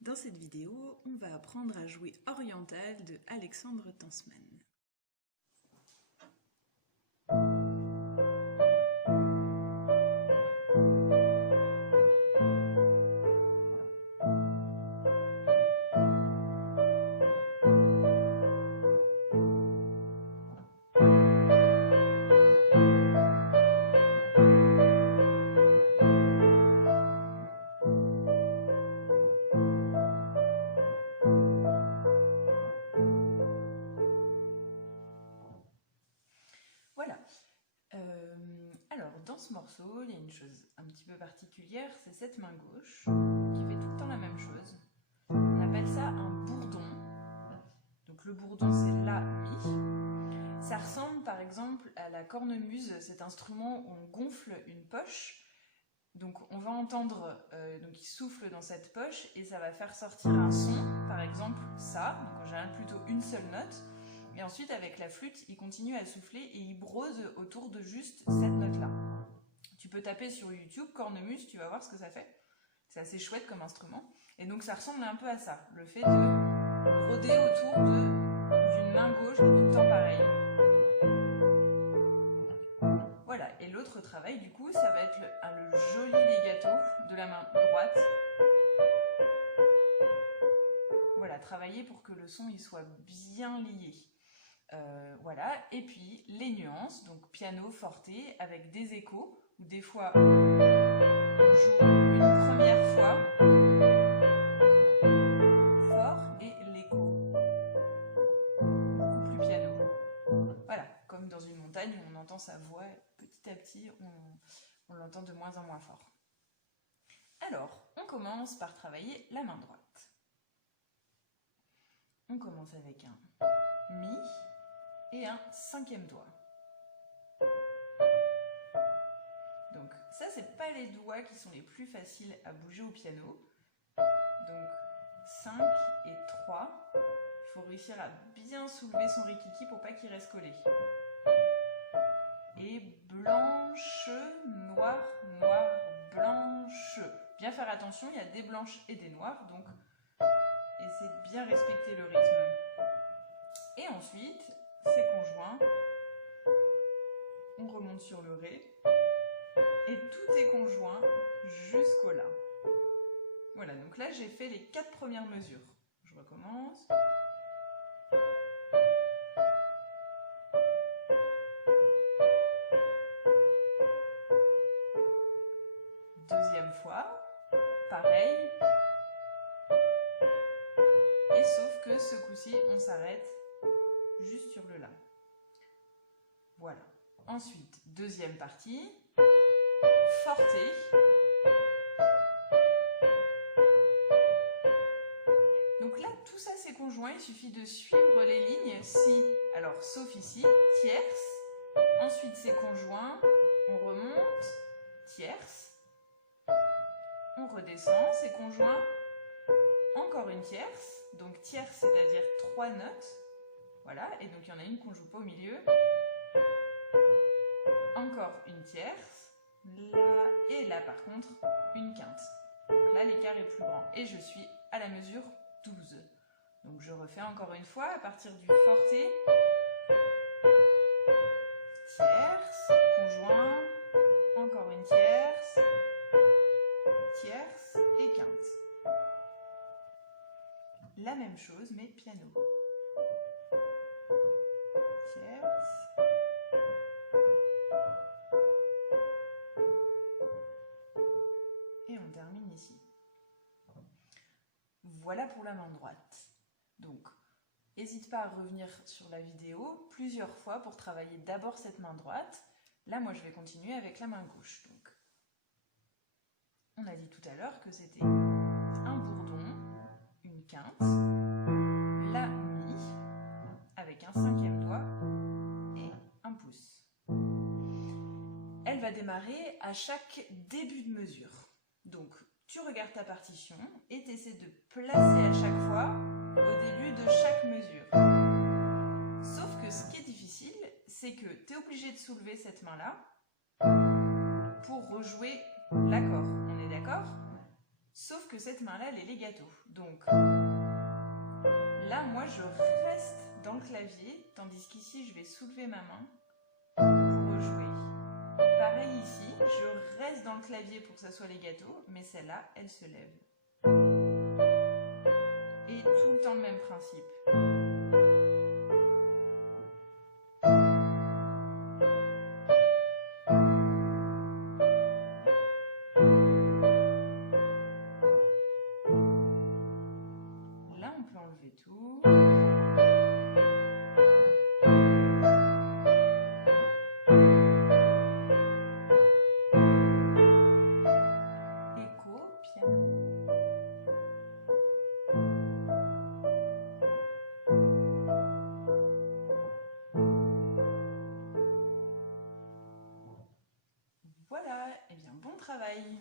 Dans cette vidéo, on va apprendre à jouer Oriental de Alexandre Tansman. Voilà. Alors, dans ce morceau, il y a une chose un petit peu particulière, c'est cette main gauche qui fait tout le temps la même chose. On appelle ça un bourdon. Donc le bourdon, c'est La, Mi. Ça ressemble par exemple à la cornemuse, cet instrument où on gonfle une poche. Donc on va entendre, donc il souffle dans cette poche et ça va faire sortir un son, par exemple ça, donc en général plutôt une seule note. Et ensuite, avec la flûte, il continue à souffler et il brode autour de juste cette note-là. Tu peux taper sur YouTube cornemuse, tu vas voir ce que ça fait. C'est assez chouette comme instrument. Et donc, ça ressemble un peu à ça, le fait de broder autour d'une main gauche tout le temps pareil. Voilà, et l'autre travail, du coup, ça va être le joli legato de la main droite. Voilà, travailler pour que le son il soit bien lié. Voilà, et puis les nuances, donc piano, forte, avec des échos, où des fois on joue une première fois fort et l'écho beaucoup plus piano. Voilà, comme dans une montagne où on entend sa voix petit à petit, on l'entend de moins en moins fort. Alors, on commence par travailler la main droite. On commence avec un Mi et un cinquième doigt. Donc ça, c'est pas les doigts qui sont les plus faciles à bouger au piano. Donc 5 et 3, il faut réussir à bien soulever son rikiki pour pas qu'il reste collé. Et blanche, noir, noir, blanche. Bien faire attention, il y a des blanches et des noires, donc essayez de bien respecter le rythme. Et ensuite, c'est conjoint. On remonte sur le Ré. Et tout est conjoint jusqu'au La. Voilà, donc là j'ai fait les 4 premières mesures. Je recommence. Deuxième fois, pareil. Et sauf que ce coup-ci, on s'arrête juste sur le La. Voilà. Ensuite, deuxième partie, forte. Donc là, tout ça c'est conjoint, il suffit de suivre les lignes. Si, alors sauf ici, tierce. Ensuite c'est conjoint, on remonte, tierce. On redescend, c'est conjoint, encore une tierce. Donc tierce, c'est-à-dire 3 notes. Voilà, et donc il y en a une qu'on ne joue pas au milieu. Encore une tierce. Là, et là par contre, une quinte. Donc là, l'écart est plus grand. Et je suis à la mesure 12. Donc je refais encore une fois à partir du forte, tierce, conjoint, encore une tierce, tierce et quinte. La même chose mais piano. Tierce. Et on termine ici. Voilà pour la main droite. Donc, n'hésite pas à revenir sur la vidéo plusieurs fois pour travailler d'abord cette main droite. Là, moi, je vais continuer avec la main gauche. Donc, on a dit tout à l'heure que c'était un bourdon, une quinte, La, Mi, avec un cinquième doigt et un pouce. Elle va démarrer à chaque début de mesure. Donc, tu regardes ta partition et tu essaies de placer à chaque fois au début de chaque mesure. Sauf que ce qui est difficile, c'est que tu es obligé de soulever cette main-là pour rejouer l'accord. On est d'accord? Sauf que cette main-là, elle est legato. Donc là, moi, je reste dans le clavier, tandis qu'ici, je vais soulever ma main pour rejouer. Pareil ici, je reste dans le clavier pour que ça soit legato, mais celle-là, elle se lève. Et tout le temps le même principe. Là, on peut enlever tout. Écho, piano. Voilà, et bien bon travail!